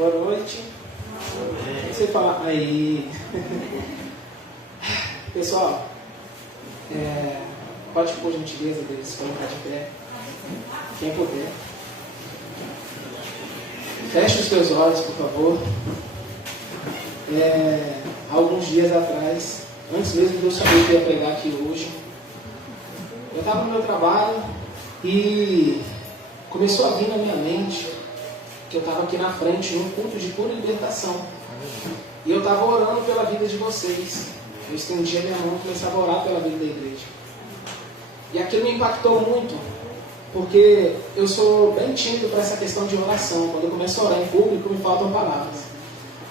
Boa noite. Você fala aí. Pessoal, pode por gentileza deles colocar de pé. Quem puder. Feche os seus olhos, por favor. Alguns dias atrás, antes mesmo de eu saber que eu ia pregar aqui hoje, eu estava no meu trabalho e começou a vir na minha mente que eu estava aqui na frente num culto de pura libertação. E eu estava orando pela vida de vocês. Eu estendi a minha mão e começava a orar pela vida da igreja. E aquilo me impactou muito, porque eu sou bem tímido para essa questão de oração. Quando eu começo a orar em público, me faltam palavras.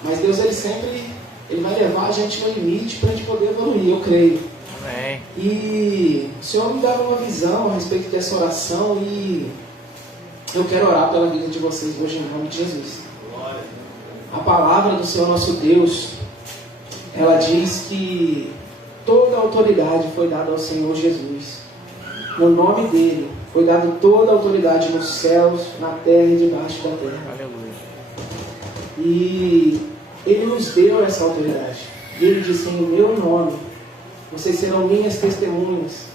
Mas Deus, Ele vai levar a gente no limite para a gente poder evoluir, eu creio. Amém. E o Senhor me dava uma visão a respeito dessa oração e eu quero orar pela vida de vocês hoje em nome de Jesus. A palavra do Senhor nosso Deus, ela diz que toda a autoridade foi dada ao Senhor Jesus. No nome dele foi dada toda a autoridade nos céus, na terra e debaixo da terra. Aleluia. E ele nos deu essa autoridade. E ele disse: em meu nome vocês serão minhas testemunhas.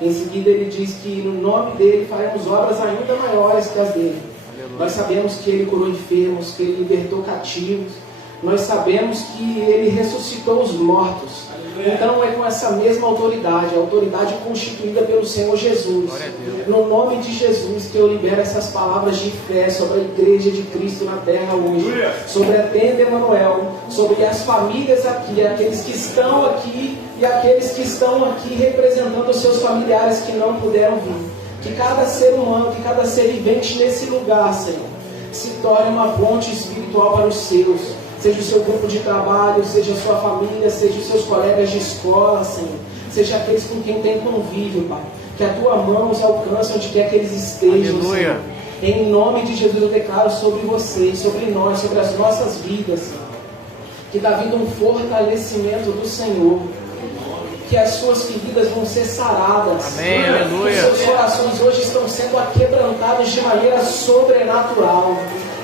Em seguida ele diz que no nome dele faremos obras ainda maiores que as dele. Aleluia. Nós sabemos que ele curou enfermos, que ele libertou cativos. Nós sabemos que ele ressuscitou os mortos. Aleluia. Então é com essa mesma autoridade, a autoridade constituída pelo Senhor Jesus, no nome de Jesus, que eu libero essas palavras de fé sobre a igreja de Cristo na terra hoje. Aleluia. Sobre a Tenda Emanuel, sobre as famílias aqui, aqueles que estão aqui e aqueles que estão aqui representando os seus familiares que não puderam vir. Que cada ser humano, que cada ser vivente nesse lugar, Senhor, se torne uma ponte espiritual para os seus. Seja o seu grupo de trabalho, seja a sua família, seja os seus colegas de escola, Senhor. Seja aqueles com quem tem convívio, Pai. Que a tua mão os alcance onde quer que eles estejam, Aleluia. Senhor. Em nome de Jesus eu declaro sobre vocês, sobre nós, sobre as nossas vidas, Senhor, que está vindo um fortalecimento do Senhor. Que as suas feridas vão ser saradas. Amém, aleluia. Que os seus corações hoje estão sendo aquebrantados de maneira sobrenatural.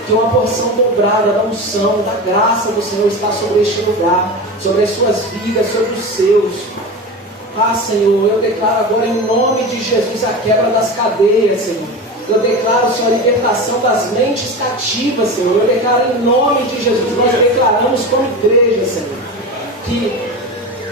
Que uma porção dobrada da unção, da graça do Senhor está sobre este lugar, sobre as suas vidas, sobre os seus. Ah, Senhor, eu declaro agora em nome de Jesus a quebra das cadeias, Senhor. Eu declaro, Senhor, a libertação das mentes cativas, Senhor. Eu declaro em nome de Jesus, nós declaramos como igreja, Senhor, que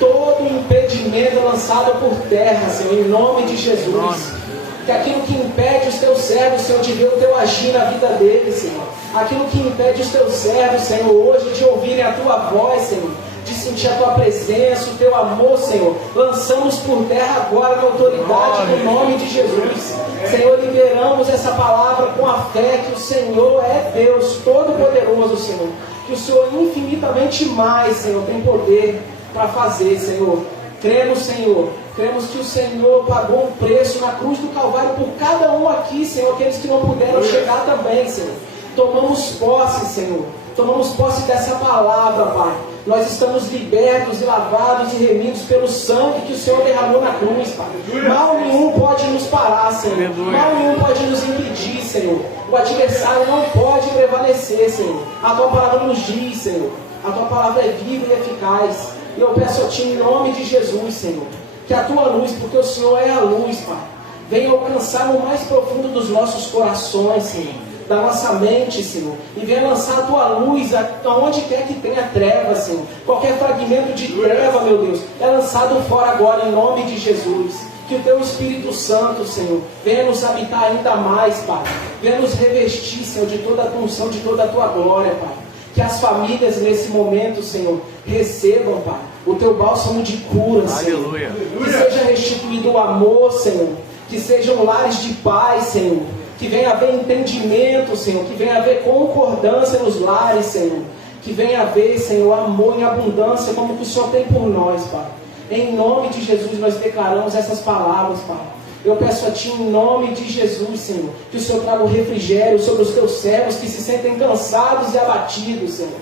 todo impedimento lançado por terra, Senhor, em nome de Jesus. Que aquilo que impede os teus servos, Senhor, de ver o teu agir na vida deles, Senhor. Aquilo que impede os teus servos, Senhor, hoje de ouvirem a tua voz, Senhor, de sentir a tua presença, o teu amor, Senhor. Lançamos por terra agora na autoridade do nome de Jesus. Senhor, liberamos essa palavra com a fé que o Senhor é Deus Todo-Poderoso, Senhor. Que o Senhor infinitamente mais, Senhor, tem poder para fazer, Senhor. Cremos, Senhor. Cremos que o Senhor pagou um preço na cruz do Calvário por cada um aqui, Senhor. Aqueles que não puderam chegar também, Senhor. Tomamos posse, Senhor. Tomamos posse dessa palavra, Pai. Nós estamos libertos e lavados e remidos pelo sangue que o Senhor derramou na cruz, Pai. Mal nenhum pode nos parar, Senhor. Mal nenhum pode nos impedir, Senhor. O adversário não pode prevalecer, Senhor. A tua palavra nos diz, Senhor. A tua palavra é viva e eficaz. E eu peço a Ti em nome de Jesus, Senhor, que a Tua luz, porque o Senhor é a luz, Pai, venha alcançar no mais profundo dos nossos corações, Senhor, da nossa mente, Senhor, e venha lançar a Tua luz aonde quer que tenha trevas, Senhor. Qualquer fragmento de treva, meu Deus, é lançado fora agora em nome de Jesus. Que o Teu Espírito Santo, Senhor, venha nos habitar ainda mais, Pai. Venha nos revestir, Senhor, de toda a Tua unção, de toda a Tua glória, Pai. Que as famílias nesse momento, Senhor, recebam, Pai, o Teu bálsamo de cura, Senhor. Aleluia. Que seja restituído o amor, Senhor. Que sejam lares de paz, Senhor. Que venha haver entendimento, Senhor. Que venha haver concordância nos lares, Senhor. Que venha haver, Senhor, amor em abundância, como que o Senhor tem por nós, Pai. Em nome de Jesus nós declaramos essas palavras, Pai. Eu peço a Ti em nome de Jesus, Senhor, que o Senhor traga o refrigério sobre os Teus servos que se sentem cansados e abatidos, Senhor.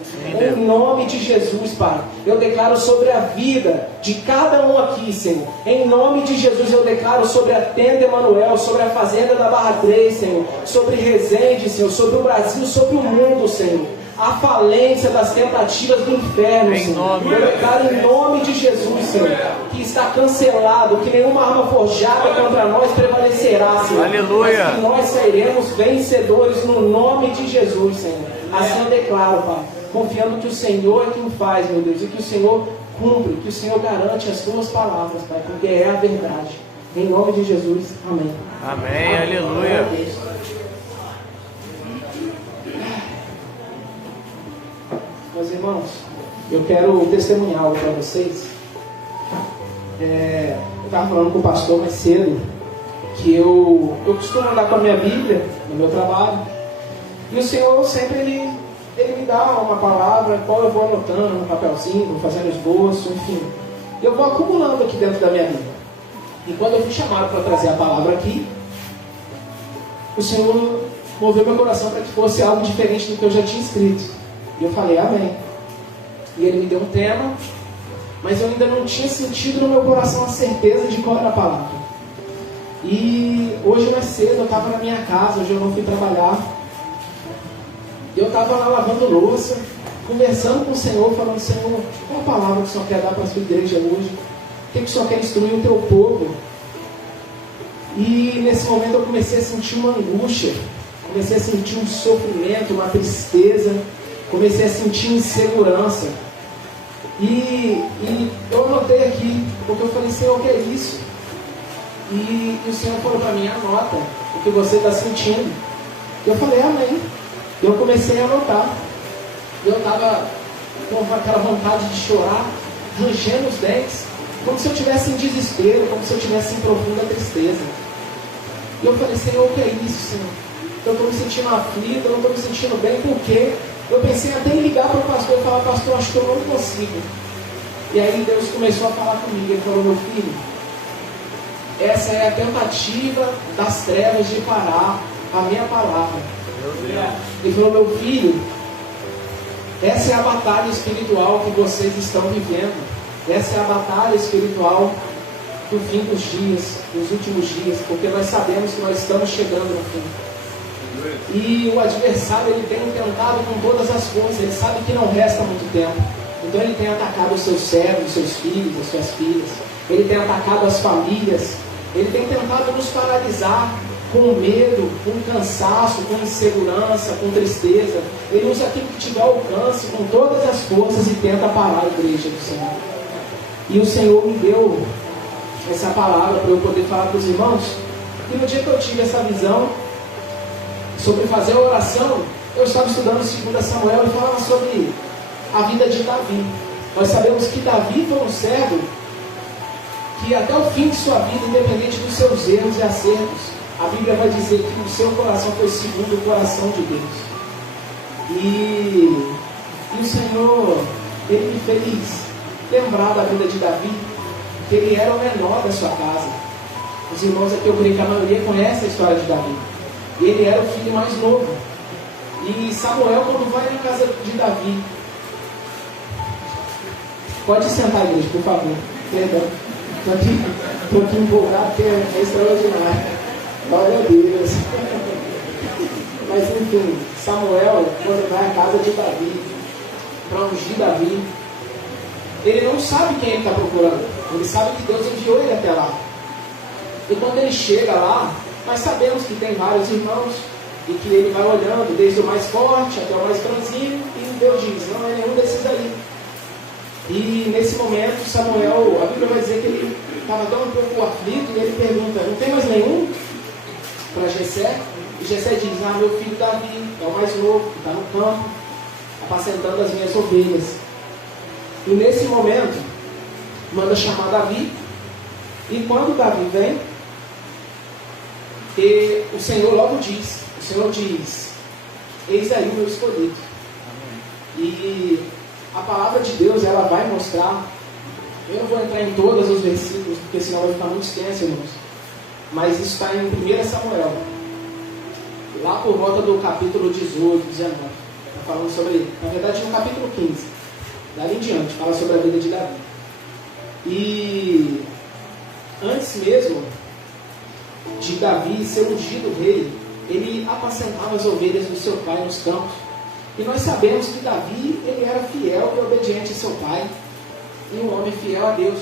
Em nome de Jesus, Pai, eu declaro sobre a vida de cada um aqui, Senhor. Em nome de Jesus eu declaro sobre a Tenda Emanuel, sobre a Fazenda da Barra 3, Senhor, sobre Resende, Senhor, sobre o Brasil, sobre o mundo, Senhor. a falência das tentativas do inferno, Senhor. Eu declaro em nome de Jesus, Senhor, que está cancelado, que nenhuma arma forjada contra nós prevalecerá, Senhor. Aleluia. Mas que nós sairemos vencedores no nome de Jesus, Senhor. Assim eu declaro, Pai, confiando que o Senhor é quem faz, meu Deus, e que o Senhor cumpre, que o Senhor garante as tuas palavras, Pai, porque é a verdade. Em nome de Jesus, amém. Amém, aleluia. Meus irmãos, eu quero testemunhar algo para vocês. Eu estava falando com o pastor mais cedo que eu costumo andar com a minha Bíblia no meu trabalho, e o Senhor sempre ele me dá uma palavra, qual eu vou anotando no papelzinho, vou fazendo esboço, enfim. Eu vou acumulando aqui dentro da minha Bíblia. E quando eu fui chamado para trazer a palavra aqui, o Senhor moveu meu coração para que fosse algo diferente do que eu já tinha escrito. E eu falei, amém. E ele me deu um tema, mas eu ainda não tinha sentido no meu coração a certeza de qual era a palavra. E hoje mais cedo eu estava na minha casa, hoje eu não fui trabalhar. Eu estava lá lavando louça, conversando com o Senhor, falando, Senhor, qual a palavra que o Senhor quer dar para a sua igreja hoje? O que o Senhor quer instruir o teu povo? E nesse momento eu comecei a sentir uma angústia, comecei a sentir um sofrimento, uma tristeza, comecei a sentir insegurança. E eu anotei aqui, porque eu falei, Senhor, o que é isso? E o Senhor falou para mim, anota o que você está sentindo. Eu falei, amém. Eu comecei a anotar. Eu estava com aquela vontade de chorar, rangendo os dentes, como se eu estivesse em desespero, como se eu estivesse em profunda tristeza. E eu falei, Senhor, o que é isso, Senhor? Eu estou me sentindo aflito, eu não estou me sentindo bem, porque eu pensei até em ligar para o pastor e falar, pastor, acho que eu não consigo. E aí Deus começou a falar comigo, ele falou, meu filho, essa é a tentativa das trevas de parar a minha palavra. Ele falou, meu filho, essa é a batalha espiritual que vocês estão vivendo. Essa é a batalha espiritual do fim dos dias, dos últimos dias, porque nós sabemos que nós estamos chegando no fim. E o adversário, ele tem tentado com todas as forças, ele sabe que não resta muito tempo. Então ele tem atacado os seus servos, os seus filhos, as suas filhas. Ele tem atacado as famílias. Ele tem tentado nos paralisar com medo, com cansaço, com insegurança, com tristeza. Ele usa aquilo que tiver alcance, com todas as forças, e tenta parar a igreja do Senhor. E o Senhor me deu essa palavra para eu poder falar para os irmãos. E no dia que eu tive essa visão sobre fazer a oração, eu estava estudando 2 Samuel e falava sobre a vida de Davi. Nós sabemos que Davi foi um servo que até o fim de sua vida, independente dos seus erros e acertos, a Bíblia vai dizer que o seu coração foi segundo o coração de Deus. E o Senhor, ele me fez lembrar da vida de Davi, que ele era o menor da sua casa. Os irmãos aqui, eu creio que a maioria conhece a história de Davi. Ele era o filho mais novo. E Samuel, quando vai na casa de Davi, pode sentar, igreja, por favor. Perdão. Estou aqui empolgado, porque é extraordinário. Glória a Deus. Mas enfim, Samuel, quando vai à casa de Davi, para ungir Davi, ele não sabe quem ele está procurando. Ele sabe que Deus enviou ele até lá. E quando ele chega lá, nós sabemos que tem vários irmãos, e que ele vai olhando desde o mais forte até o mais franzino, e Deus diz, não é nenhum desses aí. E nesse momento Samuel, a Bíblia vai dizer que ele estava tão um pouco aflito, e ele pergunta, não tem mais nenhum? Para Jessé. E Jessé diz, meu filho Davi é o mais novo, que está no campo, apacentando as minhas ovelhas. E nesse momento manda chamar Davi. E quando Davi vem, e o Senhor logo diz, eis aí o meu escolhido. E a palavra de Deus, ela vai mostrar, eu não vou entrar em todos os versículos, porque senão vai ficar muito extenso, irmãos, mas isso está em 1 Samuel, lá por volta do capítulo 18, 19, está falando sobre, na verdade no capítulo 15, dali em diante, fala sobre a vida de Davi. E antes mesmo de Davi ser ungido rei, ele apacentava as ovelhas do seu pai nos campos. E nós sabemos que Davi, ele era fiel e obediente a seu pai, e um homem fiel a Deus.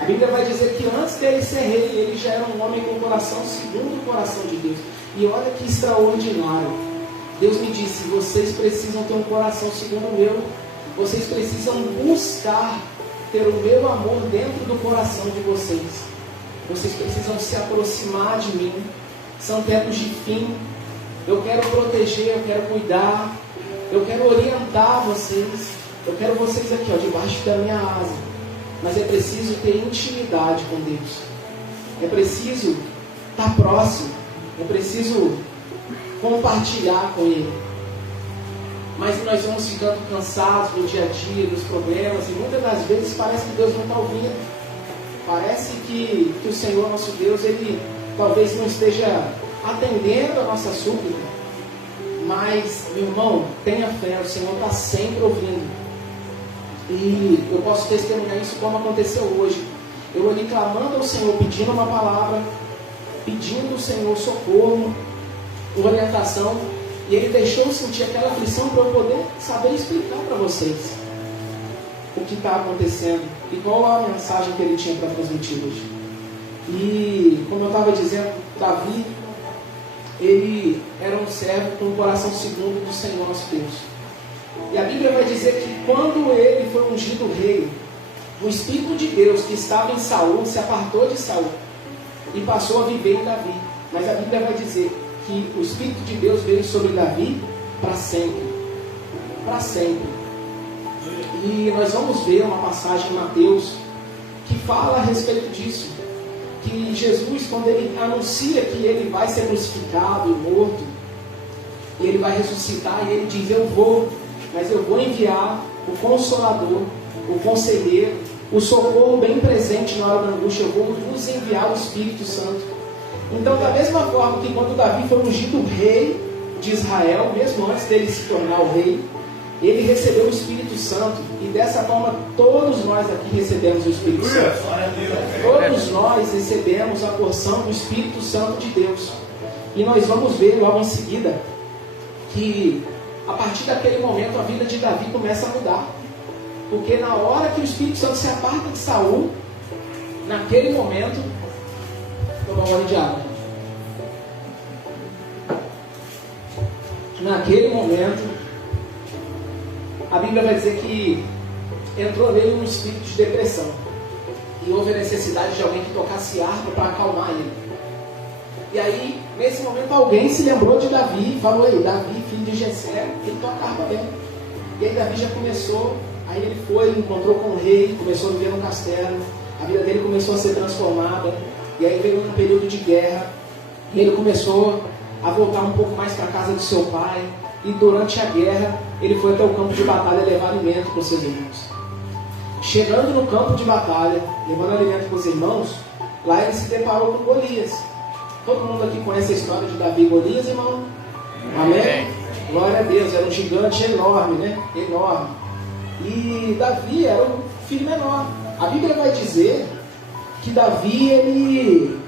A Bíblia vai dizer que antes dele ser rei, ele já era um homem com o coração segundo o coração de Deus. E olha que extraordinário. Deus me disse, vocês precisam ter um coração segundo o meu. Vocês precisam buscar ter o meu amor dentro do coração de vocês. Vocês precisam se aproximar de mim. São tempos de fim. Eu quero proteger, eu quero cuidar. Eu quero orientar vocês. Eu quero vocês aqui, ó, debaixo da minha asa. Mas é preciso ter intimidade com Deus. É preciso estar próximo. É preciso compartilhar com Ele. Mas nós vamos ficando cansados do dia a dia, dos problemas, e muitas das vezes parece que Deus não está ouvindo. Parece que o Senhor, nosso Deus, Ele talvez não esteja atendendo a nossa súplica. Mas, meu irmão, tenha fé, o Senhor está sempre ouvindo. E eu posso testemunhar isso como aconteceu hoje. Eu ali clamando ao Senhor, pedindo uma palavra, pedindo ao Senhor socorro, orientação, e Ele deixou eu sentir aquela aflição para eu poder saber explicar para vocês o que está acontecendo e qual a mensagem que Ele tinha para transmitir hoje. E como eu estava dizendo, Davi, ele era um servo com o coração segundo do Senhor nosso Deus. E a Bíblia vai dizer que quando ele foi ungido rei, o Espírito de Deus que estava em Saul se apartou de Saul e passou a viver em Davi. Mas a Bíblia vai dizer que o Espírito de Deus veio sobre Davi para sempre. Para sempre. E nós vamos ver uma passagem em Mateus que fala a respeito disso. Que Jesus, quando ele anuncia que ele vai ser crucificado e morto, e ele vai ressuscitar, e ele diz, eu vou, mas eu vou enviar o Consolador, o Conselheiro, o socorro bem presente na hora da angústia, eu vou vos enviar o Espírito Santo. Então, da mesma forma que quando Davi foi ungido rei de Israel, mesmo antes dele se tornar o rei, ele recebeu o Espírito Santo, e dessa forma todos nós aqui recebemos o Espírito Santo. Todos nós recebemos a porção do Espírito Santo de Deus. E nós vamos ver logo em seguida que a partir daquele momento a vida de Davi começa a mudar. Porque na hora que o Espírito Santo se aparta de Saul, naquele momento, toma um gole de água. Naquele momento, a Bíblia vai dizer que entrou nele um espírito de depressão. E houve a necessidade de alguém que tocasse harpa para acalmar ele. E aí, nesse momento, alguém se lembrou de Davi e falou, ei, Davi, filho de Jessé, ele toca harpa bem. E aí Davi já começou, aí ele foi, encontrou com o rei, começou a viver no castelo, a vida dele começou a ser transformada, e aí veio um período de guerra, e ele começou a voltar um pouco mais para a casa do seu pai, e durante a guerra, ele foi até o campo de batalha levar alimento para os seus irmãos. Chegando no campo de batalha, levando alimento para os irmãos, lá ele se deparou com Golias. Todo mundo aqui conhece a história de Davi e Golias, irmão? Amém? Glória a Deus, era um gigante enorme, né? Enorme. E Davi era um filho menor. A Bíblia vai dizer que Davi, ele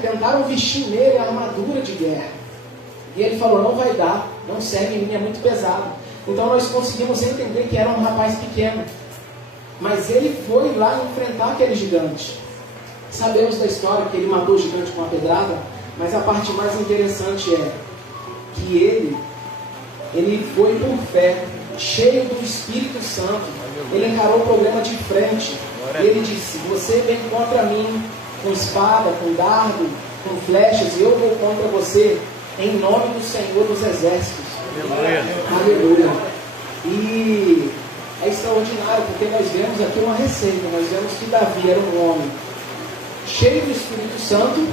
tentaram vestir nele a armadura de guerra. E ele falou, não vai dar, não serve em mim, é muito pesado. Então nós conseguimos entender que era um rapaz pequeno. Mas ele foi lá enfrentar aquele gigante. Sabemos da história que ele matou o gigante com uma pedrada, mas a parte mais interessante é que ele foi por fé, cheio do Espírito Santo. Ele encarou o problema de frente. E ele disse, você vem contra mim com espada, com dardo, com flechas, e eu vou contra você em nome do Senhor dos Exércitos. Aleluia. Aleluia. E é extraordinário, porque nós vemos aqui uma receita. Nós vemos que Davi era um homem cheio do Espírito Santo,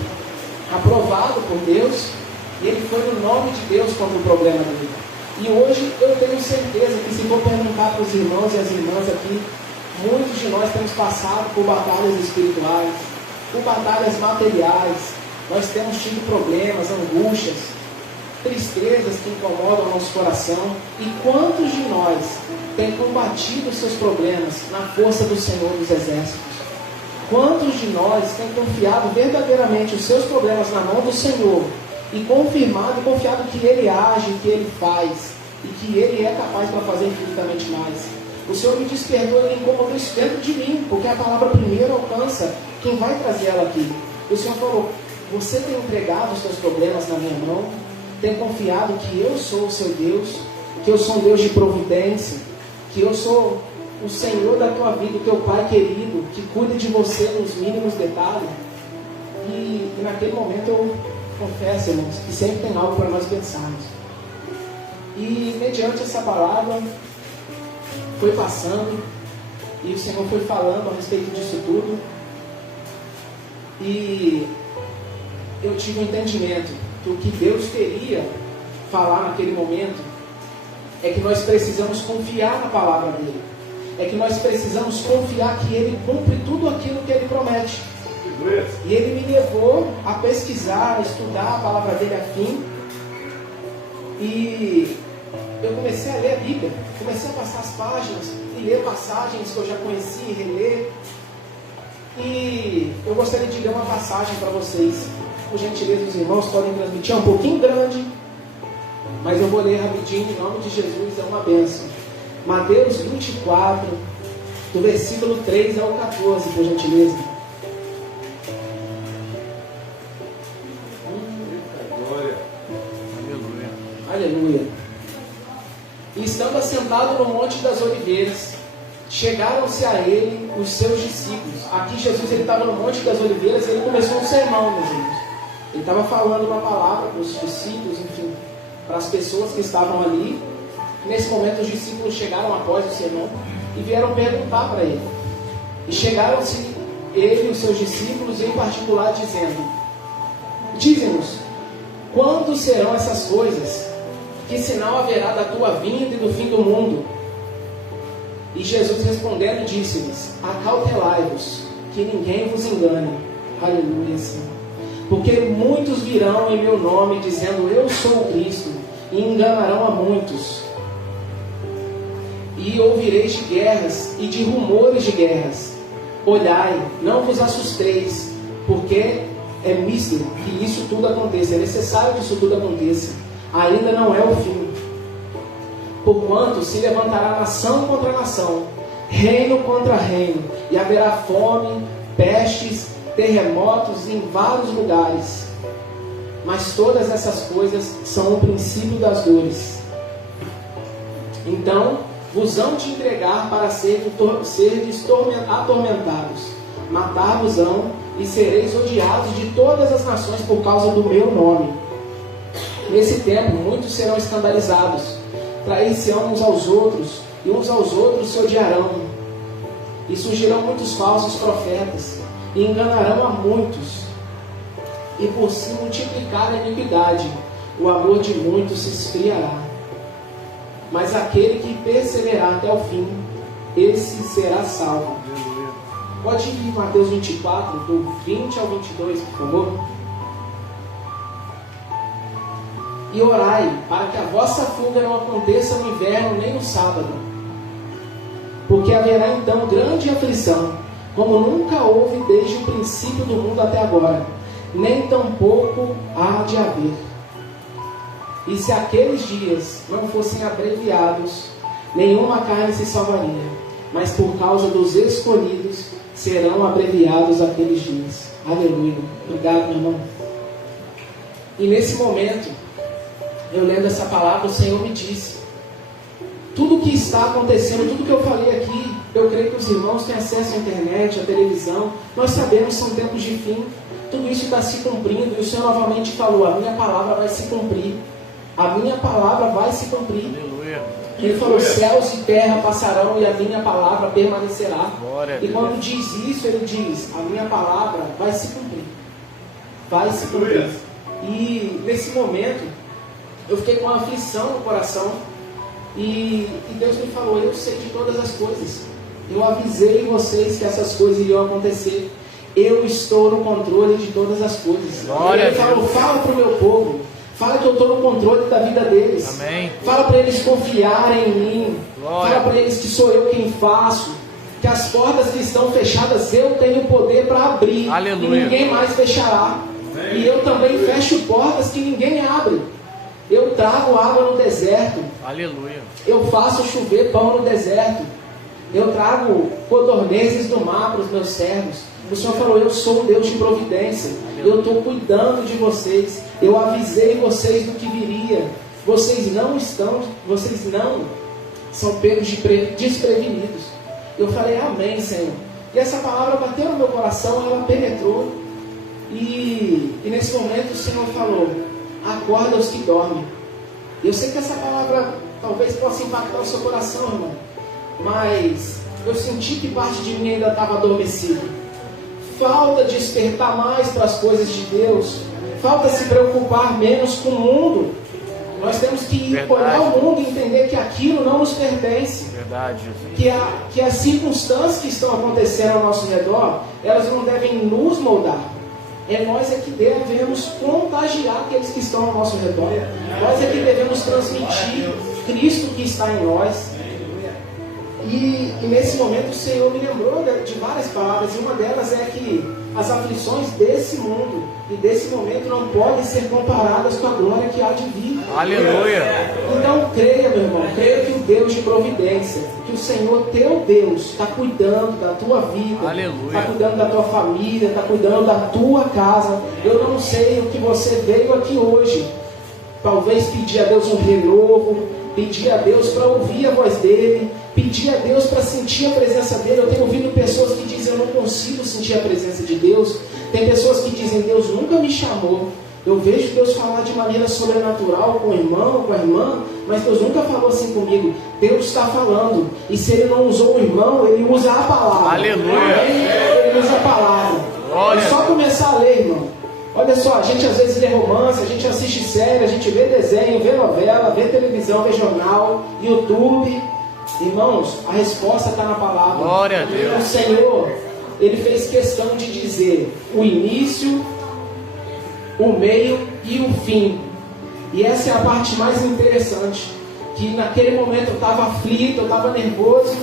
aprovado por Deus, e ele foi no nome de Deus contra o problema dele. E hoje eu tenho certeza que, se for perguntar para os irmãos e as irmãs aqui, muitos de nós temos passado por batalhas espirituais, por batalhas materiais. Nós temos tido problemas, angústias, tristezas que incomodam o nosso coração. E quantos de nós têm combatido os seus problemas na força do Senhor dos Exércitos? Quantos de nós têm confiado verdadeiramente os seus problemas na mão do Senhor e confiado que Ele age, que Ele faz, e que Ele é capaz para fazer infinitamente mais. O Senhor me despertou e incomodou isso dentro de mim, porque a palavra primeiro alcança quem vai trazer ela aqui. O Senhor falou: você tem entregado os seus problemas na minha mão, tem confiado que eu sou o seu Deus, que eu sou um Deus de providência, que eu sou o Senhor da tua vida, o teu Pai querido, que cuida de você nos mínimos detalhes. E naquele momento eu confesso, irmãos, que sempre tem algo para nós pensarmos. E mediante essa palavra foi passando, e o Senhor foi falando a respeito disso tudo, e eu tive um entendimento que o que Deus queria falar naquele momento é que nós precisamos confiar na palavra dele, é que nós precisamos confiar que ele cumpre tudo aquilo que ele promete. E ele me levou a pesquisar, a estudar a palavra dele a fim, e eu comecei a ler a Bíblia, comecei a passar as páginas e ler passagens que eu já conhecia e reler. E eu gostaria de ler uma passagem para vocês. Por gentileza, os irmãos podem transmitir, é um pouquinho grande, mas eu vou ler rapidinho, em nome de Jesus, é uma bênção. Mateus 24, do versículo 3 ao 14, por gentileza. Glória. Aleluia. Aleluia. E estando assentado no Monte das Oliveiras, chegaram-se a ele os seus discípulos. Aqui Jesus estava no Monte das Oliveiras e ele começou um sermão, meus irmãos. Ele estava falando uma palavra para os discípulos, enfim, para as pessoas que estavam ali. Nesse momento os discípulos chegaram após o sermão e vieram perguntar para ele. E chegaram-se ele e os seus discípulos em particular dizendo: dize-nos, quando serão essas coisas? Que sinal haverá da tua vinda e do fim do mundo? E Jesus respondendo disse-lhes: acautelai-vos, que ninguém vos engane. Aleluia, Senhor. Porque muitos virão em meu nome dizendo: eu sou o Cristo, e enganarão a muitos. E ouvireis de guerras e de rumores de guerras. Olhai, não vos assusteis, porque é místico que isso tudo aconteça, é necessário que isso tudo aconteça. Ainda não é o fim. Porquanto se levantará nação contra nação, reino contra reino, e haverá fome, pestes, terremotos em vários lugares. Mas todas essas coisas são o princípio das dores. Então vos hão de entregar para serdes atormentados, matar-vos-ão, e sereis odiados de todas as nações por causa do meu nome. Nesse tempo muitos serão escandalizados, trair-se-ão uns aos outros, e uns aos outros se odiarão. E surgirão muitos falsos profetas, e enganarão a muitos. E por se multiplicar a iniquidade, o amor de muitos se esfriará. Mas aquele que perseverar até o fim, esse será salvo. Pode ir Mateus 24, do 20 ao 22, por favor. E orai, para que a vossa fuga não aconteça no inverno nem no sábado. Porque haverá então grande aflição, como nunca houve desde o princípio do mundo até agora, nem tampouco há de haver. E se aqueles dias não fossem abreviados, nenhuma carne se salvaria, mas por causa dos escolhidos serão abreviados aqueles dias. Aleluia. Obrigado, meu irmão. E nesse momento, eu lendo essa palavra, o Senhor me disse: tudo o que está acontecendo, tudo que eu falei aqui, eu creio que os irmãos têm acesso à internet, à televisão, nós sabemos que são tempos de fim, tudo isso está se cumprindo, e o Senhor novamente falou: a minha palavra vai se cumprir, a minha palavra vai se cumprir. Aleluia. Ele falou: céus e terra passarão e a minha palavra permanecerá. Glória. E quando diz isso, ele diz: a minha palavra vai se cumprir, vai se cumprir. E nesse momento eu fiquei com uma aflição no coração, e Deus me falou: eu sei de todas as coisas, eu avisei vocês que essas coisas iriam acontecer, eu estou no controle de todas as coisas. Glória. Ele falou: fala para o meu povo, fala que eu estou no controle da vida deles. Amém. Fala para eles confiarem em mim. Glória. Fala para eles que sou eu quem faço, que as portas que estão fechadas eu tenho poder para abrir. Aleluia. E ninguém mais fechará. E eu também fecho portas que ninguém abre. Eu trago água no deserto. Aleluia. Eu faço chover pão no deserto. Eu trago codornizes do mar para os meus servos. O Senhor falou, eu sou um Deus de providência. Eu estou cuidando de vocês. Eu avisei vocês do que viria. Vocês não são pegos desprevenidos. Eu falei, amém, Senhor. E essa palavra bateu no meu coração, ela penetrou. E nesse momento o Senhor falou, acorda os que dormem. Eu sei que essa palavra talvez possa impactar o seu coração, irmão. Mas eu senti que parte de mim ainda estava adormecida. Falta despertar mais para as coisas de Deus. Falta se preocupar menos com o mundo. Nós temos que olhar o mundo e entender que aquilo não nos pertence. Verdade, Jesus. Que as circunstâncias que estão acontecendo ao nosso redor, elas não devem nos moldar. Nós é que devemos contagiar aqueles que estão ao nosso redor. Nós é que devemos transmitir Cristo que está em nós. E nesse momento o Senhor me lembrou de várias palavras, e uma delas é que as aflições desse mundo e desse momento não podem ser comparadas com a glória que há de vir. Aleluia! Então creia, meu irmão, creia que o Deus de providência, que o Senhor teu Deus está cuidando da tua vida, está cuidando da tua família, está cuidando da tua casa. Eu não sei o que você veio aqui hoje, talvez pedir a Deus um renovo, pedir a Deus para ouvir a voz dele, pedir a Deus para sentir a presença dele. Eu tenho ouvido pessoas que dizem, eu não consigo sentir a presença de Deus. Tem pessoas que dizem, Deus nunca me chamou. Eu vejo Deus falar de maneira sobrenatural com o irmão, com a irmã, mas Deus nunca falou assim comigo. Deus está falando, e se ele não usou o irmão, ele usa a palavra. Aleluia! Ele usa a palavra. Glória. É só começar a ler, irmão. Olha só, a gente às vezes lê romance, a gente assiste série, a gente vê desenho, vê novela, vê televisão, vê jornal, YouTube. Irmãos, a resposta está na palavra. Glória a Deus. O Senhor, Ele fez questão de dizer o início, o meio e o fim. E essa é a parte mais interessante. Que naquele momento eu estava aflito, eu estava nervoso.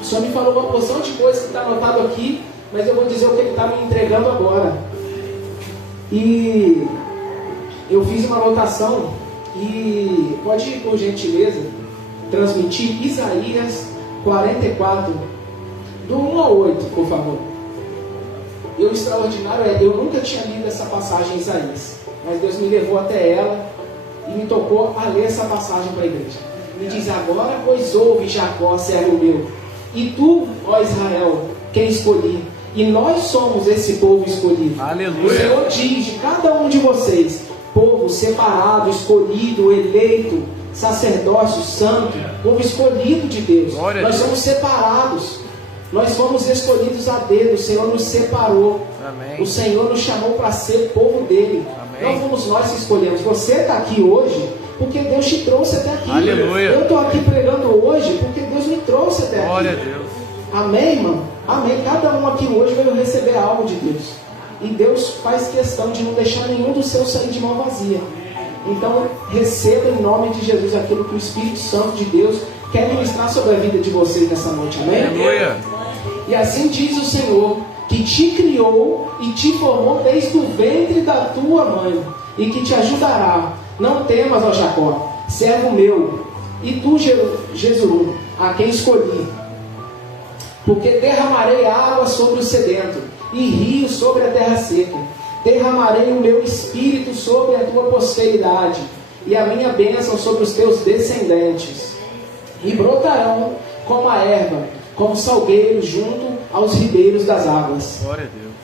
O Senhor me falou uma porção de coisas que está anotado aqui, mas eu vou dizer o que Ele está me entregando agora. E eu fiz uma anotação e pode, por gentileza, transmitir Isaías 44, do 1 ao 8, por favor. E o extraordinário é, eu nunca tinha lido essa passagem em Isaías, mas Deus me levou até ela e me tocou a ler essa passagem para a igreja. Me diz, agora pois ouve, Jacó, servo meu, e tu, ó Israel, quem escolhi, e nós somos esse povo escolhido. Aleluia. O Senhor diz de cada um de vocês, povo separado, escolhido, eleito, sacerdócio santo, povo escolhido de Deus. Glória nós a Deus. somos separados, nós fomos escolhidos a dedo. O Senhor nos separou. Amém. O Senhor nos chamou para ser povo dele. Amém. Não fomos nós que escolhemos. Você está aqui hoje porque Deus te trouxe até aqui. Aleluia. Eu estou aqui pregando hoje porque Deus me trouxe até aqui. Glória a Deus. Amém, irmão? Amém. Cada um aqui hoje veio receber algo de Deus. E Deus faz questão de não deixar nenhum dos seus sair de mão vazia. Então, receba em nome de Jesus aquilo que o Espírito Santo de Deus quer ministrar sobre a vida de vocês nessa noite. Amém? Aleluia. E assim diz o Senhor, que te criou e te formou desde o ventre da tua mãe, e que te ajudará. Não temas, ó Jacó, servo meu, e tu, Jesurum, a quem escolhi. Porque derramarei água sobre o sedento, e rios sobre a terra seca. Derramarei o meu espírito sobre a tua posteridade, e a minha bênção sobre os teus descendentes. E brotarão como a erva, como salgueiros junto aos ribeiros das águas. Glória a Deus.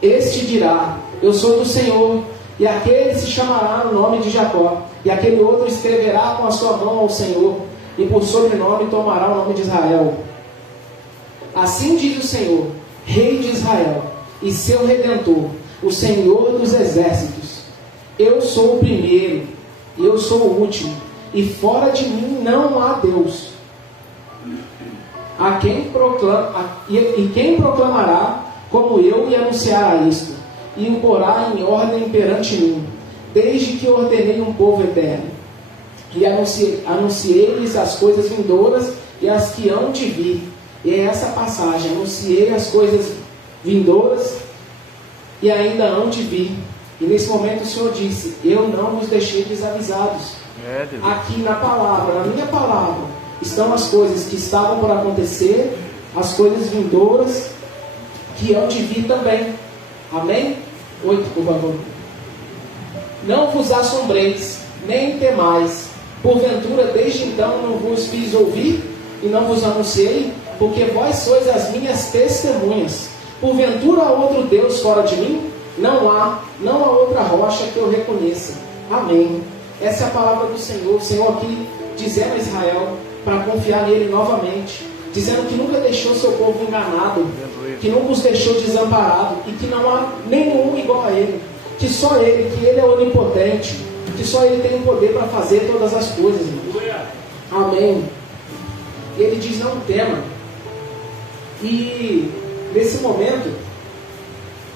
Este dirá, eu sou do Senhor, e aquele se chamará no nome de Jacó, e aquele outro escreverá com a sua mão ao Senhor, e por sobrenome tomará o nome de Israel. Assim diz o Senhor, Rei de Israel, e seu Redentor, o Senhor dos exércitos. Eu sou o primeiro, e eu sou o último, e fora de mim não há Deus. Quem proclamará como eu e anunciará isto, e o porá em ordem perante mim, desde que ordenei um povo eterno, e anunciei-lhes as coisas vindouras e as que hão de vir. E é essa passagem, anunciei as coisas vindouras e ainda hão de vir. E nesse momento o Senhor disse: eu não vos deixei desavisados. Aqui na palavra, na minha palavra, estão as coisas que estavam por acontecer, as coisas vindouras, que hão de vir também. Amém? 8, por favor. Não vos assombreis, nem temais. Porventura, desde então não vos fiz ouvir e não vos anunciei, porque vós sois as minhas testemunhas. Porventura há outro Deus fora de mim? Não há outra rocha que eu reconheça. Amém. Essa é a palavra do Senhor. O Senhor aqui dizendo a Israel para confiar nele novamente, dizendo que nunca deixou seu povo enganado, que nunca os deixou desamparado, e que não há nenhum igual a ele, que só ele, que ele é onipotente, que só ele tem o poder para fazer todas as coisas. Amém. Ele diz: não tema. E nesse momento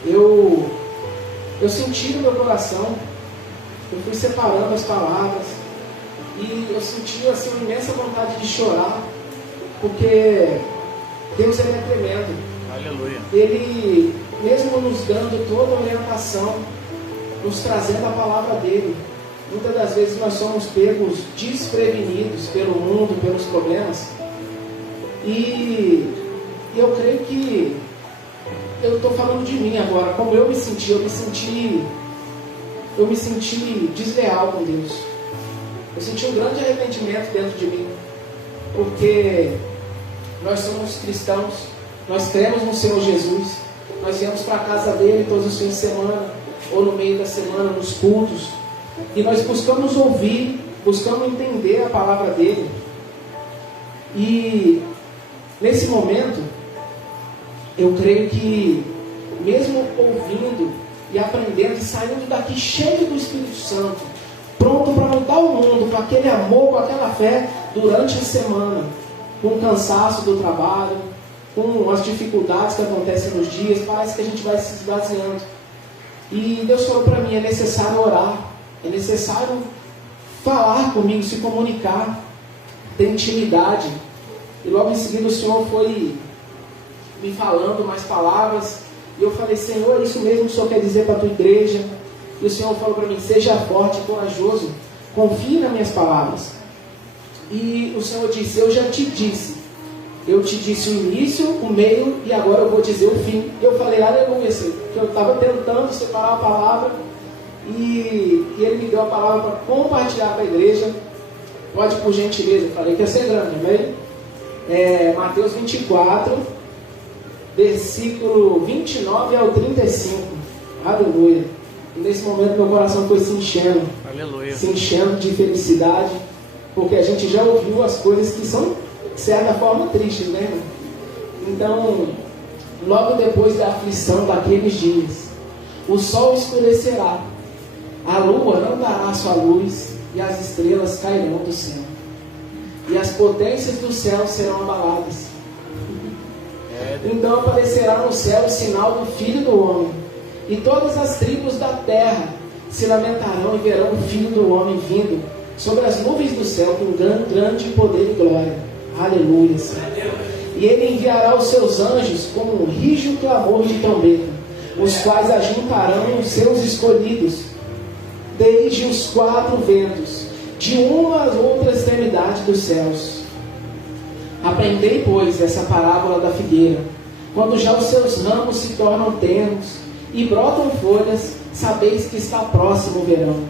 eu senti no meu coração, eu fui separando as palavras e eu senti assim uma imensa vontade de chorar, porque Deus, ele é tremendo. Aleluia. Ele, mesmo nos dando toda a orientação, nos trazendo a palavra dele, muitas das vezes nós somos pegos desprevenidos pelo mundo, pelos problemas. E eu creio que eu estou falando de mim agora, como eu me senti desleal com Deus. Eu senti um grande arrependimento dentro de mim, porque nós somos cristãos, nós cremos no Senhor Jesus, nós viemos para a casa dele todos os fins de semana, ou no meio da semana, nos cultos, e nós buscamos ouvir, buscamos entender a palavra dele. E nesse momento, eu creio que, mesmo ouvindo e aprendendo e saindo daqui cheio do Espírito Santo, pronto para mudar o mundo, com aquele amor, com aquela fé, durante a semana, com o cansaço do trabalho, com as dificuldades que acontecem nos dias, parece que a gente vai se esvaziando. E Deus falou para mim: é necessário orar, é necessário falar comigo, se comunicar, ter intimidade. E logo em seguida o Senhor foi me falando mais palavras, e eu falei: Senhor, é isso mesmo que o Senhor quer dizer para a tua igreja? E o Senhor falou para mim: seja forte e corajoso, confie nas minhas palavras. E o Senhor disse: eu já te disse, eu te disse o início, o meio, e agora eu vou dizer o fim. E eu falei: aleluia, Senhor, que eu estava tentando separar a palavra, e ele me deu a palavra para compartilhar com a igreja. Pode, por gentileza. Eu falei que ia ser grande, amém? Mateus 24, versículo 29 ao 35. Aleluia. E nesse momento meu coração foi se enchendo. Aleluia. Se enchendo de felicidade, porque a gente já ouviu as coisas que são, de certa forma, tristes, né, irmão? Então, logo depois da aflição daqueles dias, o sol escurecerá, a lua não dará sua luz, e as estrelas cairão do céu, e as potências do céu serão abaladas. Então aparecerá no céu o sinal do Filho do Homem, e todas as tribos da terra se lamentarão e verão o Filho do Homem vindo sobre as nuvens do céu com grande poder e glória. Aleluia, Senhor. E ele enviará os seus anjos como um rijo clamor de trombeta, os quais ajuntarão os seus escolhidos desde os quatro ventos, de uma a outra extremidade dos céus. Aprendei, pois, essa parábola da figueira. Quando já os seus ramos se tornam tenros e brotam folhas, sabeis que está próximo o verão.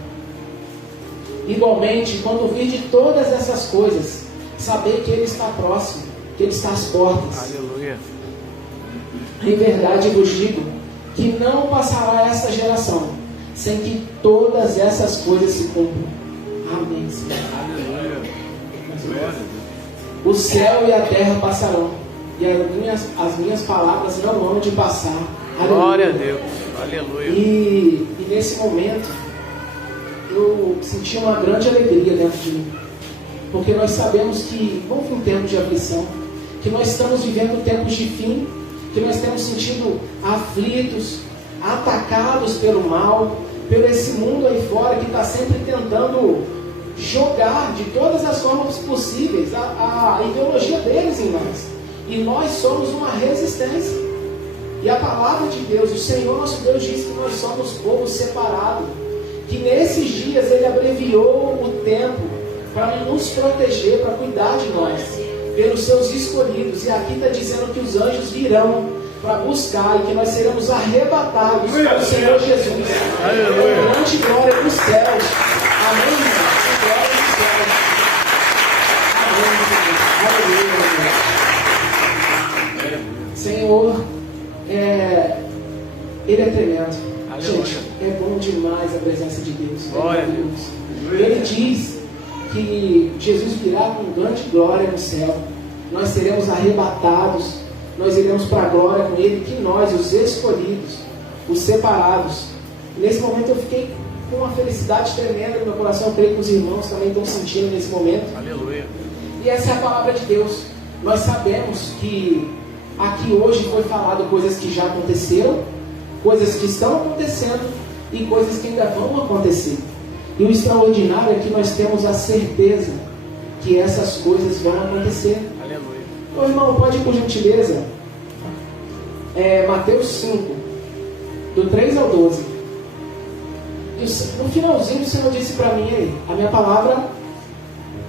Igualmente, quando virdes todas essas coisas, sabei que ele está próximo, que ele está às portas. Aleluia. Em verdade vos digo que não passará esta geração sem que todas essas coisas se cumpram. Amém, Senhor. Aleluia. O céu e a terra passarão, e as minhas palavras não vão de passar. Aleluia. Glória a Deus. Aleluia. E nesse momento eu senti uma grande alegria dentro de mim, porque nós sabemos que vamos vir tempos de aflição, que nós estamos vivendo tempos de fim, que nós temos sentido aflitos, atacados pelo mal, por esse mundo aí fora que está sempre tentando jogar de todas as formas possíveis a ideologia deles em nós, e nós somos uma resistência. E a palavra de Deus, o Senhor nosso Deus diz que nós somos povo separado, que nesses dias Ele abreviou o tempo para nos proteger, para cuidar de nós, pelos seus escolhidos. E aqui está dizendo que os anjos virão para buscar e que nós seremos arrebatados pelo Senhor Jesus. Aleluia. Grande glória dos céus. Amém, irmãos? Glória dos céus. Amém, aleluia. Senhor, Ele é tremendo. Aleluia. Gente, é bom demais a presença de Deus. Glória a Deus. Ele diz que Jesus virá com grande glória no céu. Nós seremos arrebatados. Nós iremos para a glória com Ele, que nós, os escolhidos, os separados. Nesse momento eu fiquei com uma felicidade tremenda no meu coração. Eu creio que os irmãos também estão sentindo nesse momento. Aleluia. E essa é a palavra de Deus. Nós sabemos que aqui hoje foi falado coisas que já aconteceram, coisas que estão acontecendo e coisas que ainda vão acontecer. E o extraordinário é que nós temos a certeza que essas coisas vão acontecer. Aleluia. Ô irmão, pode por gentileza, Mateus 5, do 3 ao 12. E no finalzinho o Senhor disse para mim aí, a minha palavra,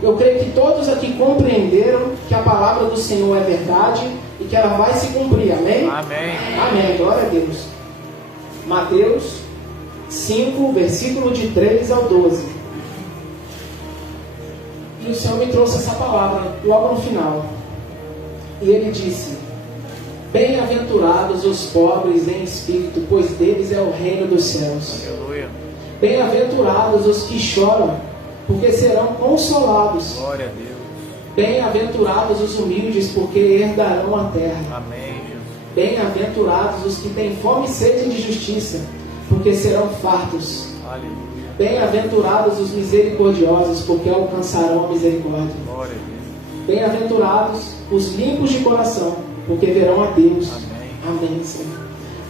eu creio que todos aqui compreenderam que a palavra do Senhor é verdade e que ela vai se cumprir, amém? Amém. Amém, glória a Deus. Mateus 5, versículo de 3 ao 12. E o Senhor me trouxe essa palavra logo no final. E Ele disse: bem-aventurados os pobres em espírito, pois deles é o reino dos céus. Aleluia. Bem-aventurados os que choram, porque serão consolados. Glória a Deus. Bem-aventurados os humildes, porque herdarão a terra. Amém, Jesus. Bem-aventurados os que têm fome e sede de justiça, porque serão fartos. Aleluia. Bem-aventurados os misericordiosos, porque alcançarão a misericórdia. Glória a Deus. Bem-aventurados os limpos de coração, porque verão a Deus. Amém. Amém, Senhor.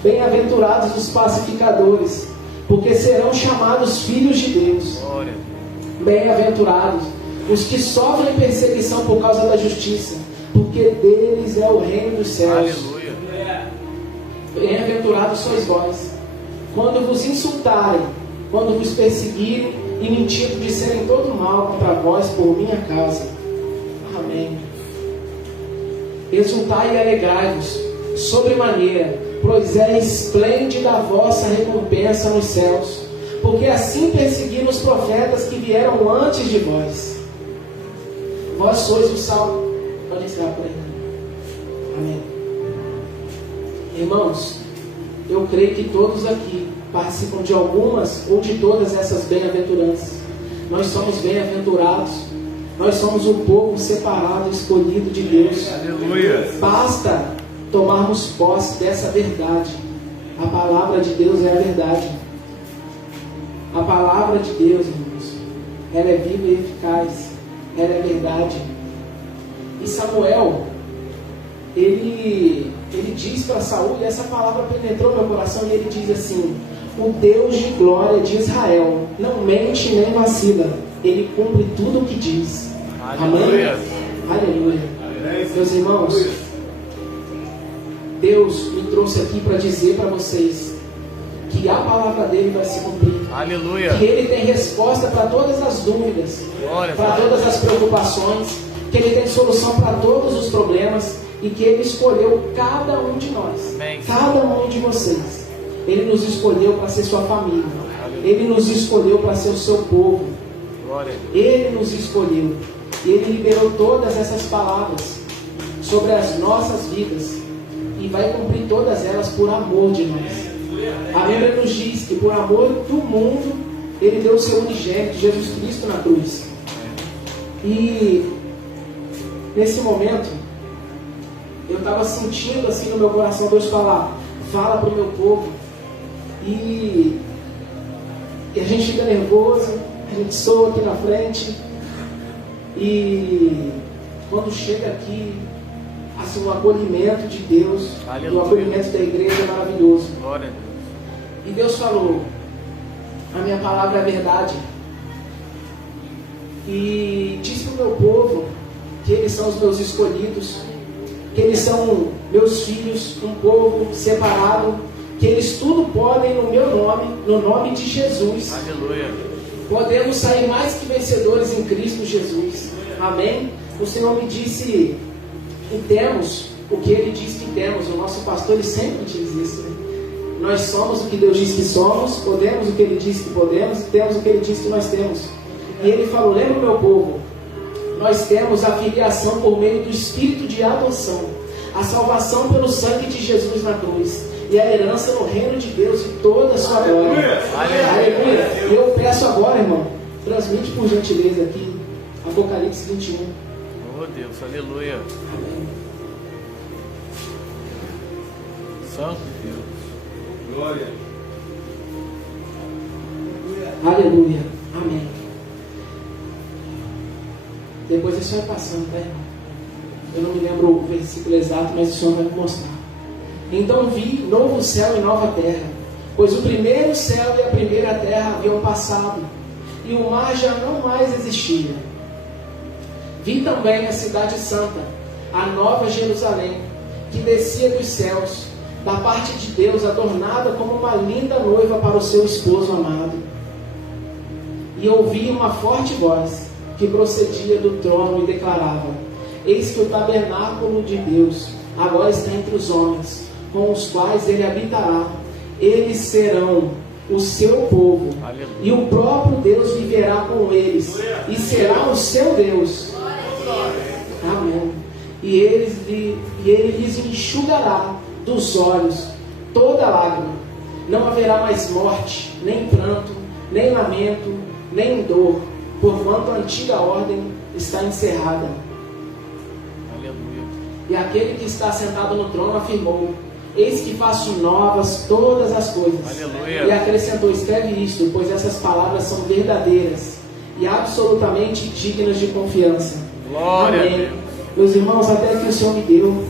Bem-aventurados os pacificadores, porque serão chamados filhos de Deus. Glória a Deus. Bem-aventurados os que sofrem perseguição por causa da justiça, porque deles é o reino dos céus. Aleluia. Bem-aventurados sois vós, quando vos insultarem, quando vos perseguirem e mentindo disserem todo mal contra vós por minha causa. Amém. Exultai e alegrai-vos sobremaneira, pois é esplêndida a vossa recompensa nos céus, porque assim perseguiram os profetas que vieram antes de vós. Vós sois o sal. Pode encerrar por aí. Amém. Irmãos, eu creio que todos aqui participam de algumas ou de todas essas bem-aventuranças. Nós somos bem-aventurados. Nós somos um povo separado, escolhido de Deus. Aleluia. Basta tomarmos posse dessa verdade. A palavra de Deus é a verdade. A palavra de Deus, irmãos, ela é viva e eficaz. Ela é verdade. E Samuel, ele diz para Saul, e essa palavra penetrou meu coração, e ele diz assim: o Deus de glória de Israel não mente nem vacila, Ele cumpre tudo o que diz. Aleluia. Amém? Aleluia. Meus irmãos, Deus me trouxe aqui para dizer para vocês que a palavra dele vai se cumprir. Aleluia. Que Ele tem resposta para todas as dúvidas, Glória, para Pai. todas as preocupações, que Ele tem solução para todos os problemas e que Ele escolheu cada um de nós, Amém. cada um de vocês. Ele nos escolheu para ser sua família. Aleluia. Ele nos escolheu para ser o seu povo. Glória a Deus. Ele nos escolheu. E Ele liberou todas essas palavras sobre as nossas vidas e vai cumprir todas elas por amor de nós. A Bíblia nos diz que por amor do mundo Ele deu o seu unigênito, Jesus Cristo, na cruz. E nesse momento eu estava sentindo assim no meu coração Deus falar: fala para o meu povo. E a gente fica nervoso, a gente soa aqui na frente, e quando chega aqui, assim, o acolhimento de Deus, Aleluia. o acolhimento da igreja é maravilhoso. Glória a Deus. E Deus falou: a minha palavra é verdade. E diz para o meu povo que eles são os meus escolhidos, que eles são meus filhos, um povo separado, que eles tudo podem no meu nome, no nome de Jesus. Aleluia. Podemos sair mais que vencedores em Cristo Jesus. Amém? O Senhor me disse que temos o que Ele diz que temos. O nosso pastor, ele sempre diz isso, né? Nós somos o que Deus diz que somos, podemos o que Ele diz que podemos, temos o que Ele diz que nós temos. E Ele falou: lembra, meu povo, nós temos a filiação por meio do Espírito de adoção, a salvação pelo sangue de Jesus na cruz, e a herança no reino de Deus e toda a sua glória. Aleluia. E eu peço agora, irmão, transmite por gentileza aqui Apocalipse 21. Oh Deus, aleluia. Amém. Santo Deus. Glória. Aleluia. Amém. Depois é só ir passando, tá, irmão? Eu não me lembro o versículo exato, mas o Senhor vai me mostrar. Então vi novo céu e nova terra, pois o primeiro céu e a primeira terra haviam passado, e o mar já não mais existia. Vi também a cidade santa, a nova Jerusalém, que descia dos céus, da parte de Deus, adornada como uma linda noiva para o seu esposo amado. E ouvi uma forte voz, que procedia do trono e declarava: eis que o tabernáculo de Deus agora está entre os homens, com os quais ele habitará. Eles serão o seu povo. Aleluia. E o próprio Deus viverá com eles e será o seu Deus. Amém. E ele lhes enxugará dos olhos toda lágrima. Não haverá mais morte, nem pranto, nem lamento, nem dor, porquanto a antiga ordem está encerrada. Aleluia. E aquele que está sentado no trono afirmou: eis que faço novas todas as coisas. Aleluia. E acrescentou: escreve isto, pois essas palavras são verdadeiras e absolutamente dignas de confiança. Glória. Amém. Meus irmãos, até que o Senhor me deu.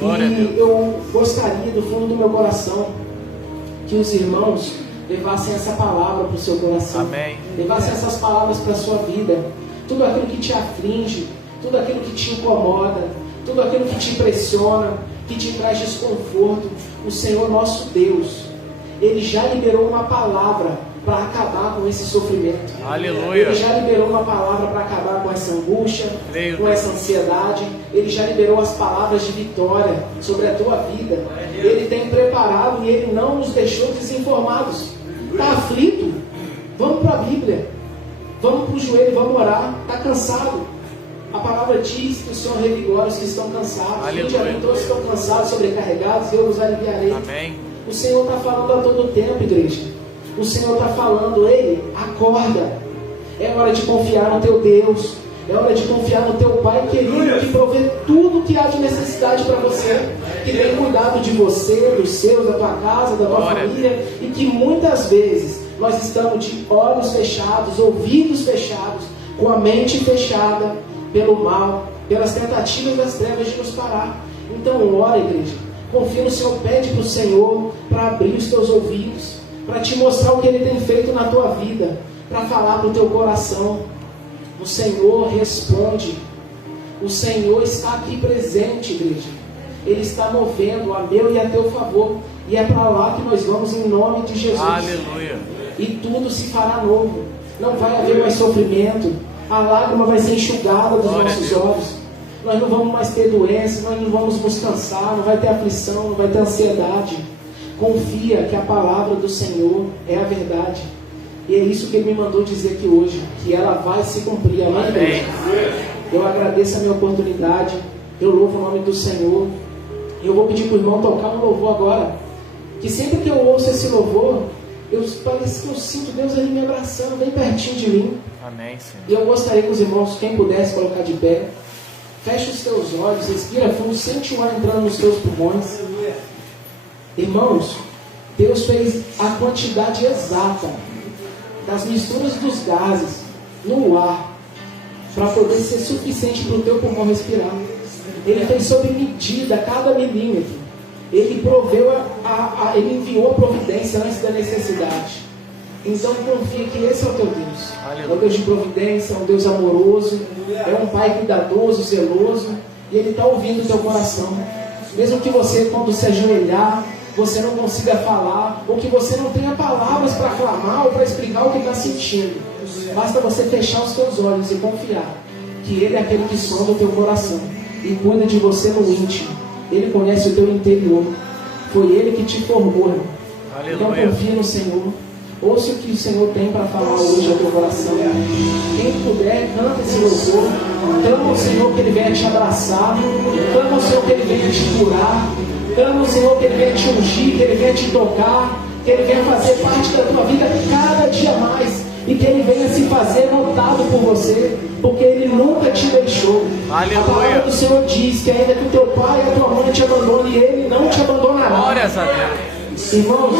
Glória. E eu gostaria do fundo do meu coração que os irmãos levassem essa palavra para o seu coração. Amém. Levassem essas palavras para a sua vida. Tudo aquilo que te aflige, tudo aquilo que te incomoda, tudo aquilo que te impressiona, que te traz desconforto, o Senhor nosso Deus, Ele já liberou uma palavra para acabar com esse sofrimento. Aleluia. Ele já liberou uma palavra para acabar com essa angústia, com essa ansiedade. Ele já liberou as palavras de vitória sobre a tua vida. Ele tem preparado e Ele não nos deixou desinformados. Está aflito? Vamos para a Bíblia. Vamos para o joelho, vamos orar. Está cansado? A palavra diz que o Senhor revigora os que estão cansados. Aleluia. Todos estão cansados, sobrecarregados, eu os aliviarei. Amém. O Senhor está falando a todo tempo, igreja. O Senhor está falando: ei, acorda. É hora de confiar no teu Deus. É hora de confiar no teu Pai querido, que provê tudo que há de necessidade para você, que tem cuidado de você, dos seus, da tua casa, da tua família, e que muitas vezes nós estamos de olhos fechados, ouvidos fechados, com a mente fechada pelo mal, pelas tentativas das trevas de nos parar. Então ora, igreja, confia no Senhor, pede para o Senhor para abrir os teus ouvidos, para te mostrar o que Ele tem feito na tua vida, para falar para o teu coração. O Senhor responde. O Senhor está aqui presente, igreja. Ele está movendo a meu e a teu favor. E é para lá que nós vamos em nome de Jesus. Aleluia. E tudo se fará novo. Não vai haver mais sofrimento. A lágrima vai ser enxugada dos nossos olhos. Nós não vamos mais ter doença, nós não vamos nos cansar, não vai ter aflição, não vai ter ansiedade. Confia que a palavra do Senhor é a verdade. E é isso que Ele me mandou dizer aqui hoje, que ela vai se cumprir. Amém, igreja? Eu agradeço a minha oportunidade, eu louvo o nome do Senhor. E eu vou pedir para o irmão tocar um louvor agora, que sempre que eu ouço esse louvor, parece que eu sinto Deus ali me abraçando, bem pertinho de mim. Amém, Senhor. E eu gostaria que os irmãos, quem pudesse colocar de pé, feche os teus olhos, respira fundo, sente o ar entrando nos teus pulmões. Irmãos, Deus fez a quantidade exata das misturas dos gases no ar para poder ser suficiente para o teu pulmão respirar. Ele fez sob medida cada milímetro. Ele proveu Ele enviou a providência antes da necessidade. Então confia que esse é o teu Deus. Aleluia. É um Deus de providência, é um Deus amoroso, é um Pai cuidadoso, zeloso. E Ele está ouvindo o teu coração. Mesmo que você, quando se ajoelhar, você não consiga falar, ou que você não tenha palavras para clamar ou para explicar o que está sentindo. Basta você fechar os teus olhos e confiar que Ele é aquele que sonda o teu coração e cuida de você no íntimo. Ele conhece o teu interior. Foi Ele que te formou, irmão. Então confia no Senhor. Ouça o que o Senhor tem para falar hoje ao teu coração. Quem puder, canta esse louvor. Clama ao Senhor que Ele venha te abraçar. Clama ao Senhor que Ele venha te curar. Clama ao Senhor que Ele venha te ungir, que Ele venha te tocar, que Ele venha fazer parte da tua vida cada dia mais. E que Ele venha se fazer notado por você, porque Ele nunca te deixou. Aleluia. A palavra do Senhor diz que ainda que o teu pai e a tua mãe te abandonem, Ele não te abandonará. Glórias a Deus. Irmãos,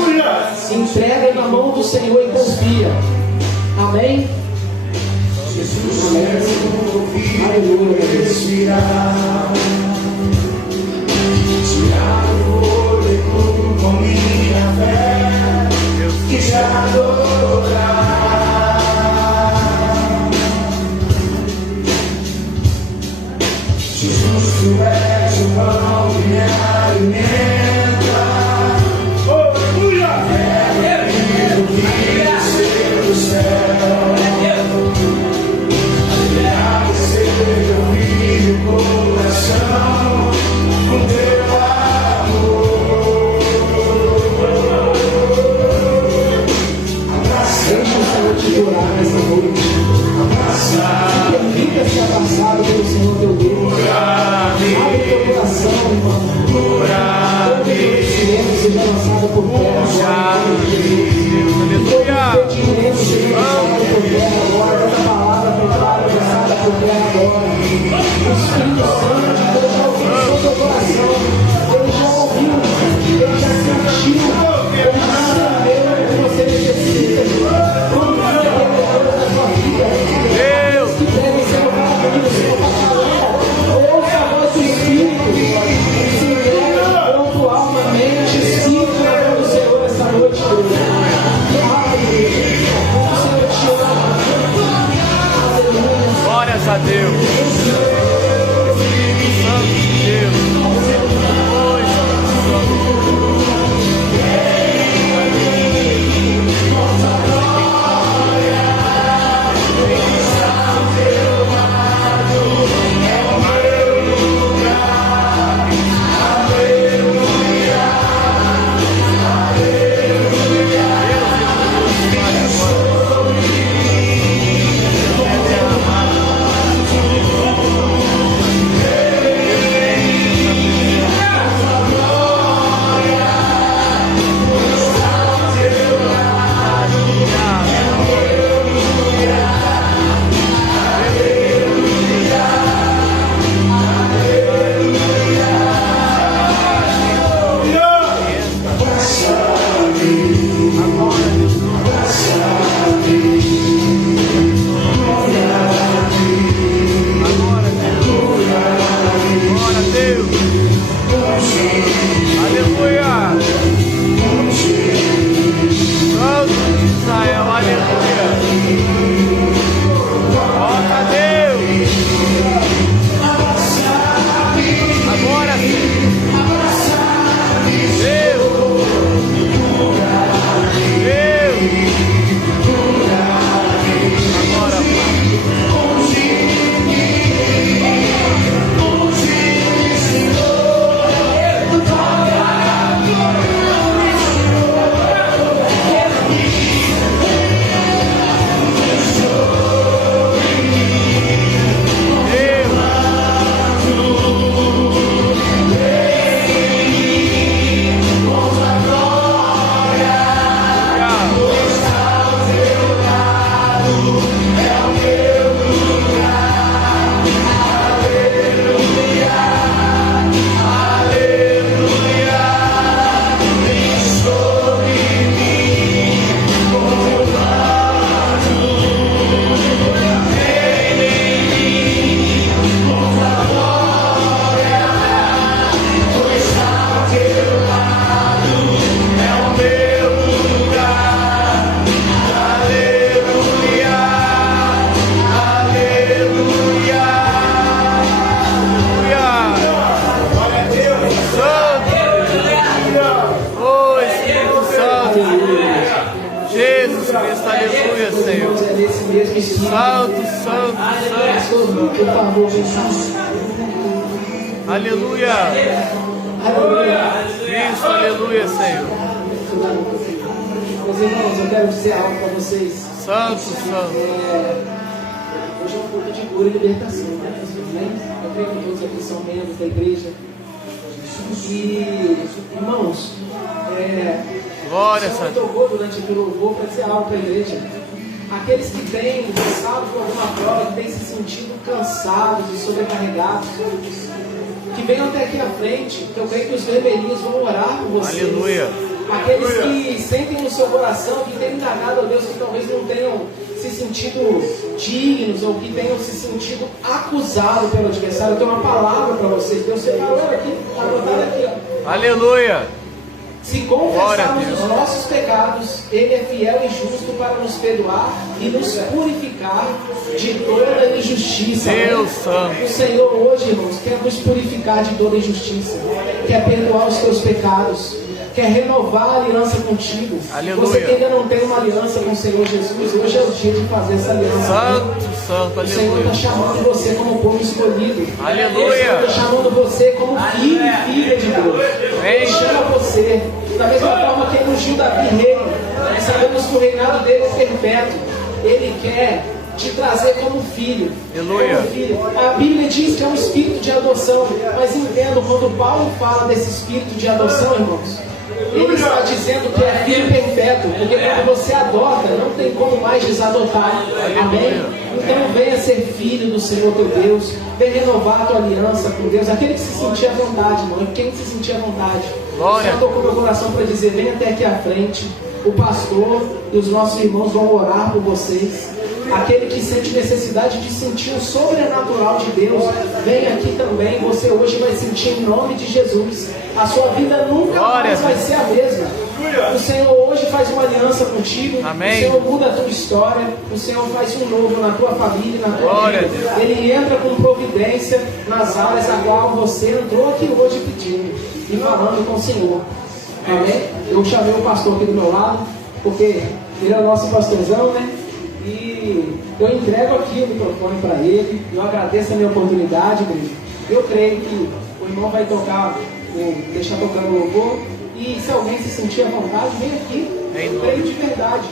entrega na mão do Senhor e confia. Amém? Amém. Aleluia, meu Deus. Com minha fé, que te adorar. Jesus, tu és o pão que me alimenta. Aleluia! É o que desceu do céu. Agradecer eu vi o coração com teu amor. Deixa o Senhor te curar nessa noite. Permita-se abraçado pelo Senhor teu Deus. Abre teu coração, irmão. Todo impedimento seja lançado por terra agora. Todo impedimento seja lançado por terra agora. Essa palavra prepara lançada por terra agora. O Espírito Santo de Deus já ouviu o teu coração. Ele já ouviu. Ele já sentiu. Ele já sabeu o que você necessita. Que deve ser o que o Senhor está falando. Ouça a voz do Espírito. Se entrega corpo, alma, mente, espírito na mão do Senhor essa noite. Aleluia. O Senhor te ama. Aleluia. Glórias a Deus. Espírito. Santo, santo, santo. Por favor, Jesus. Aleluia. Aleluia. Cristo, aleluia, Senhor. Meus irmãos, eu quero dizer algo para vocês. Santo, santo. Hoje é um culto de cura e libertação, né? Eu creio que todos aqui são membros da igreja. E, irmãos, Glória, o Senhor Santo. tocou durante o louvor para dizer algo para a igreja. Aqueles que têm passado por alguma prova, que têm se sentido cansados e sobrecarregados, que venham até aqui à frente, que eu creio que os vermelhinhos vão orar por vocês. Aleluia. Aqueles que sentem no seu coração, que têm indagado a Deus, que talvez não tenham se sentido dignos ou que tenham se sentido acusados pelo adversário. Eu tenho uma palavra para vocês. Deus separou aqui, está anotado aqui, ó. Aleluia. Se confessarmos os nossos pecados, Ele é fiel e justo para nos perdoar e nos purificar de toda injustiça. Deus santo. O Senhor hoje, irmãos, quer nos purificar de toda injustiça, quer perdoar os teus pecados, quer renovar a aliança contigo. Aleluia. Você que ainda não tem uma aliança com o Senhor Jesus, hoje é o dia de fazer essa aliança. Santo, santo, O Senhor está aleluia. chamando você como povo escolhido. Aleluia. O Senhor está chamando você como filho e filha de Deus. Ele chama você. Da mesma forma que ele ungiu Davi rei. Nós sabemos que o reinado dele é perpétuo. Ele quer te trazer como filho. Aleluia. Como filho. A Bíblia diz que é um espírito de adoção. Mas entendo, quando Paulo fala desse espírito de adoção, irmãos, ele está dizendo que é filho perpétuo, porque quando você adota, não tem como mais desadotar. Amém? Então venha ser filho do Senhor teu Deus, venha renovar a tua aliança com Deus. Aquele que se sentir à vontade, irmão, quem se sentir à vontade. Glória. O Senhor tocou meu coração para dizer, venha até aqui à frente. O pastor e os nossos irmãos vão orar por vocês. Aquele que sente necessidade de sentir o sobrenatural de Deus, vem aqui também. Você hoje vai sentir em nome de Jesus. A sua vida nunca mais vai ser a mesma. O Senhor hoje faz uma aliança contigo. Amém. O Senhor muda a tua história. O Senhor faz um novo na tua família, na tua Glória vida. a Deus. Ele entra com providência nas áreas a qual você entrou aqui hoje pedindo e falando com o Senhor. Amém? Eu chamei o pastor aqui do meu lado, porque ele é o nosso pastorzão, né? E eu entrego aqui o microfone para ele. Eu agradeço a minha oportunidade, igreja. Eu creio que o irmão vai tocar, deixar tocando o louvor. E se alguém se sentir à vontade, vem aqui. Eu creio de verdade.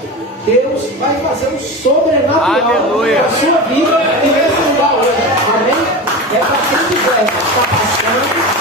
Deus vai fazer um sobrenatural Aleluia. na sua vida e nesse lugar hoje. Amém? É para quem quiser. Está passando.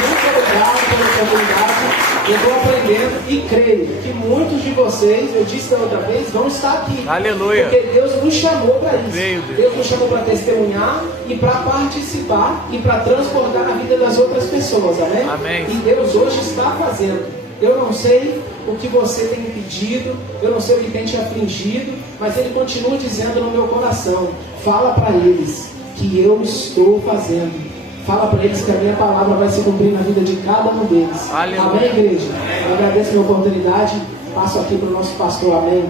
Muito obrigado pela oportunidade. Eu estou aprendendo e creio que muitos de vocês, eu disse da outra vez, vão estar aqui. Aleluia. Porque Deus nos chamou para isso. Meu Deus. Deus nos chamou para testemunhar e para participar e para transbordar na vida das outras pessoas. Amém? Amém. E Deus hoje está fazendo. Eu não sei o que você tem pedido, eu não sei o que tem te afligido, mas Ele continua dizendo no meu coração: fala para eles que eu estou fazendo. Fala para eles que a minha palavra vai se cumprir na vida de cada um deles. Aleluia. Amém, igreja? Eu agradeço a minha oportunidade. Passo aqui para o nosso pastor. Amém.